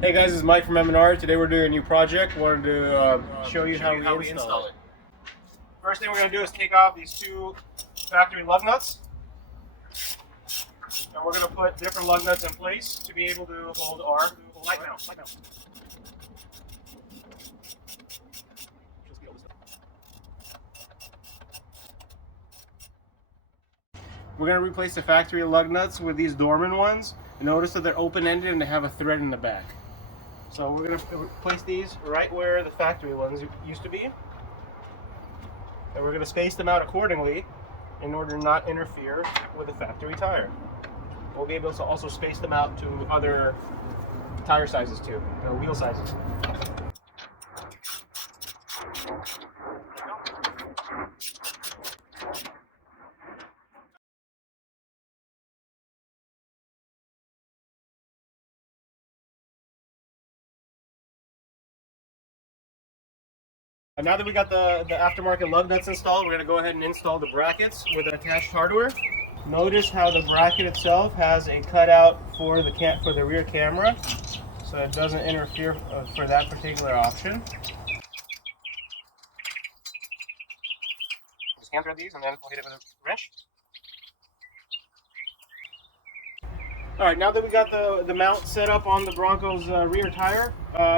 Hey guys, this is Mike from M&R. Today we're doing a new project. Wanted to show you how we install it. First thing we're going to do is take off these two factory lug nuts. And we're going to put different lug nuts in place to be able to hold our light mount. We're going to replace the factory lug nuts with these Dorman ones. Notice that they're open-ended and they have a thread in the back. So we're going to place these right where the factory ones used to be. And we're going to space them out accordingly in order to not interfere with the factory tire. We'll be able to also space them out to other tire sizes too, wheel sizes. And now that we got the aftermarket lug nuts installed, we're going to go ahead and install the brackets with attached hardware. Notice how the bracket itself has a cutout for the rear camera, so it doesn't interfere for that particular option. Just hand thread these and then we'll hit it with a wrench. Alright, now that we got the mount set up on the Bronco's rear tire,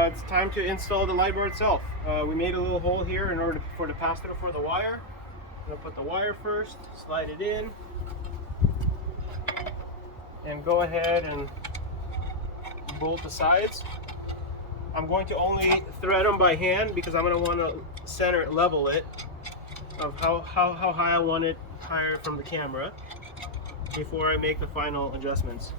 it's time to install the light bar itself. We made a little hole here in order for the pass-through for the wire. I'm going to put the wire first, slide it in, and go ahead and bolt the sides. I'm going to only thread them by hand because I'm going to want to center level it of how high I want it higher from the camera before I make the final adjustments.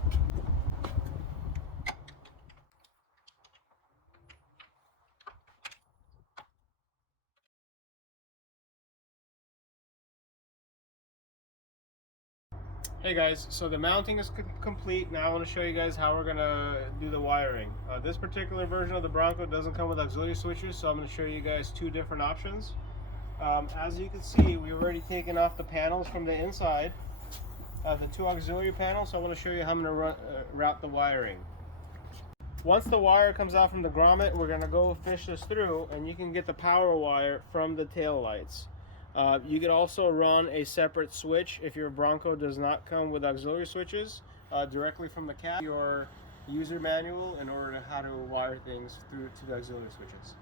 Hey guys, so the mounting is complete. Now I want to show you guys how we're going to do the wiring. This particular version of the Bronco doesn't come with auxiliary switches, so I'm going to show you guys two different options. As you can see, we've already taken off the panels from the inside, the two auxiliary panels, so I want to show you how I'm going to route the wiring. Once the wire comes out from the grommet, we're going to go fish this through, and you can get the power wire from the tail lights. You can also run a separate switch if your Bronco does not come with auxiliary switches directly from the cab or user manual in order to how to wire things through to the auxiliary switches.